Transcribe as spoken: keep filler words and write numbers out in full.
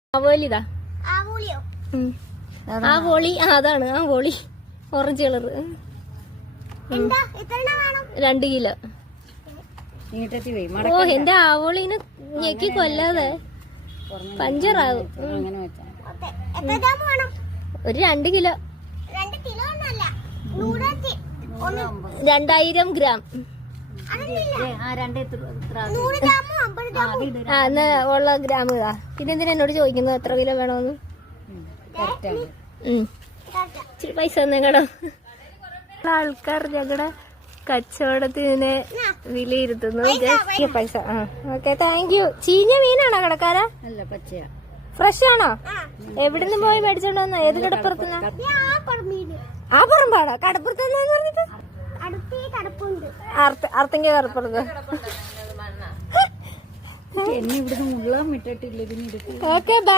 ആവോലിതാ ആ വോളി അതാണ് ആ വോളി ഓറഞ്ച് കളറ് രണ്ട് കിലോ. ഓ എന്റെ ആവോളിന് ഞെക്കി കൊല്ലാതെ പഞ്ചറാവും. ഒരു രണ്ട് കിലോ രണ്ടായിരം ഗ്രാം ആ എന്നാ ഉള്ള ഗ്രാം ഇതാ. പിന്നെ എന്തിനാ എന്നോട് ചോദിക്കുന്നത് എത്ര കിലോ വേണോന്ന്? ഇച്ചിരി പൈസ തന്നേക്കടോ. ആൾക്കാർ ഞങ്ങളുടെ കച്ചവടത്തിന് വിലയിരുത്തുന്നു. പൈസ ആ ഓക്കെ താങ്ക് യു. ചീഞ്ഞ മീനാണോ കടക്കാരാ? ഫ്രഷ് ആണോ? എവിടുന്ന് പോയി മേടിച്ചോണ്ട് വന്ന? ഏത് കടപ്പുറത്തുനിന്നാ? ആ പറമ്പാടാ കടപ്പുറത്തുനിന്ന് പറഞ്ഞിട്ട് അർത്തിങ്ക കടപ്പുറത്ത്. എന്നെ ഇവിടുന്ന് മുള്ളാൻ വിട്ടിട്ടില്ല. ഓക്കെ.